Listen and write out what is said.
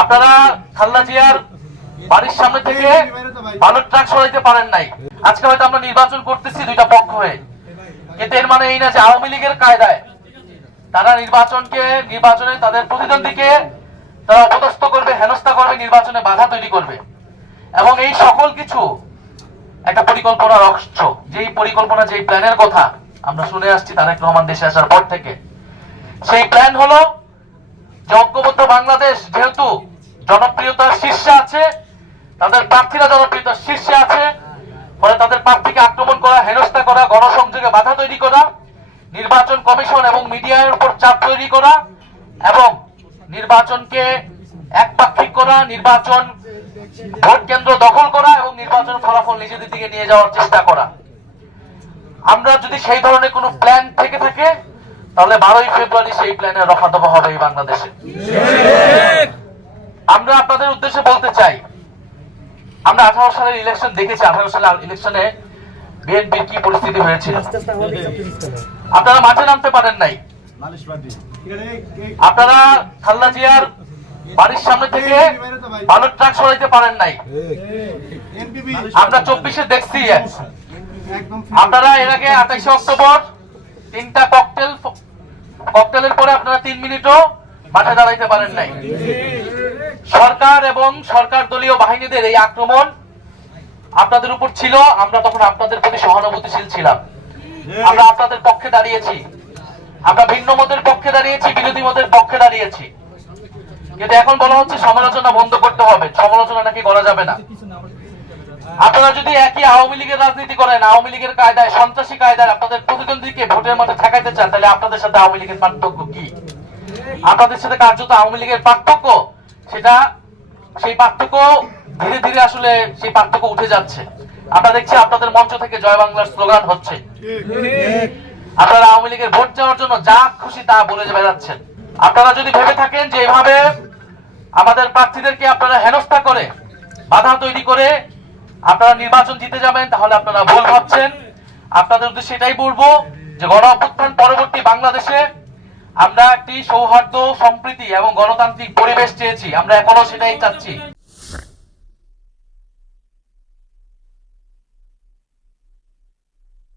আপনারা খালেদা জিয়ার বাড়ির সামনে থেকে বালুর ট্রাক সরাইতে পারেন নাই। আজকে হয়তো আমরা নির্বাচন করতেছি দুইটা পক্ষ হয়ে, কিন্তু এর মানে এই না যে আওয়ামী লীগের কায়দায় তারা নির্বাচনে তাদের প্রতিদ্বন্দ্বীকে তারা অপদস্থ করবে, হেনস্থা করবে, নির্বাচনে বাধা তৈরি করবে। এবং এই সকল কিছু একটা পরিকল্পনার অংশ, যেই পরিকল্পনা, যেই প্ল্যানের কথা আমরা শুনে আসছি তারেক রহমান দেশে আসার পর থেকে। সেই প্ল্যান হলো যে ঐক্যবদ্ধ বাংলাদেশ যেহেতু জনপ্রিয়তার শীর্ষে আছে, তাদের প্রার্থীরা জনপ্রিয়তার শীর্ষে আছে, ফলে তাদের প্রার্থীকে আক্রমণ করা, হেনস্থা করা, গণসংযোগে বাধা তৈরি করা, নির্বাচন কমিশন এবং মিডিয়ার উপর চাপ তৈরি করা এবং নির্বাচনকে একপাক্ষিক করা, নির্বাচন ভোট কেন্দ্র দখল করা এবং নির্বাচন ফলাফল নিজেদের দিকে নিয়ে যাওয়ার চেষ্টা করা। আমরা যদি সেই ধরনের কোনো প্ল্যান থেকে থাকে তাহলে 12ই ফেব্রুয়ারি সেই প্ল্যানের রফাদফা হবে এই বাংলাদেশে। আমরা আপনাদের উদ্দেশ্যে বলতে চাই, আমরা 18 সালের ইলেকশন দেখেছি। 18 সালের ইলেকশনে বিএনপির কি পরিস্থিতি হয়েছিল, আপনারা মাঠে নামতে পারেন নাই। আপনারা খালেদা জিয়ার বাড়ির সামনে থেকে বালুর ট্রাক সরাইতে পারেন নাই। আমরা 24-এ দেখছি। আপনারা এর আগে 28 অক্টোবর 3টা ককটেলের পরে আপনারা 3 মিনিটও মাঠে দাঁড়াইতে পারেন নাই। সরকার এবং সরকার দলীয় বাহিনীদের এই আক্রমণ আপনাদের উপর ছিল। আমরা তখন আপনাদের প্রতি সহানুভূতিশীল ছিলাম। আমরা আপনাদের পক্ষে দাঁড়িয়েছি, আমরা ভিন্ন মতের পক্ষে দাঁড়িয়েছি, বিরোধী মতের পক্ষে দাঁড়িয়েছি। কিন্তু এখন বলা হচ্ছে সমালোচনা বন্ধ করতে হবে, সমালোচনা নাকি করা যাবে না। আপনারা যদি একই আওয়ামী লীগের রাজনীতি করেন, আওয়ামী লীগের কায়দায়, সন্ত্রাসী কায়দায় আপনাদের প্রতিদ্বন্দ্বীকে ভোটের মাঠে ঠেকাইতে চান, তাহলে আপনাদের সাথে আওয়ামী লীগের পার্থক্য কি? আপনাদের সাথে কার্যত আওয়ামী লীগের পার্থক্য, সেই পার্থক্য ধীরে ধীরে আসলে সেই পার্থক্য উঠে যাচ্ছে। আমরা দেখছি আপনাদের মঞ্চ থেকে জয় বাংলার স্লোগান হচ্ছে। আপনারা আওয়ামী লীগের ভোট যাওয়ার জন্য যা খুশি তা বলে বেড়াচ্ছেন। আপনারা যদি ভেবে থাকেন যে এভাবে আমাদের প্রার্থীদেরকে আপনারা হেনস্থা করে, বাধা তৈরি করে আপনারা নির্বাচন জিতে যাবেন, তাহলে আপনারা ভুল ভাবছেন। আপনাদের উদ্দেশ্যে এটাই বলবো যে গণ অভ্যুত্থান পরবর্তী বাংলাদেশে আমরা একটি সৌহার্দ্য, সম্প্রীতি এবং গণতান্ত্রিক পরিবেশ চেয়েছি। আমরা এখনো সেটাই চাচ্ছি।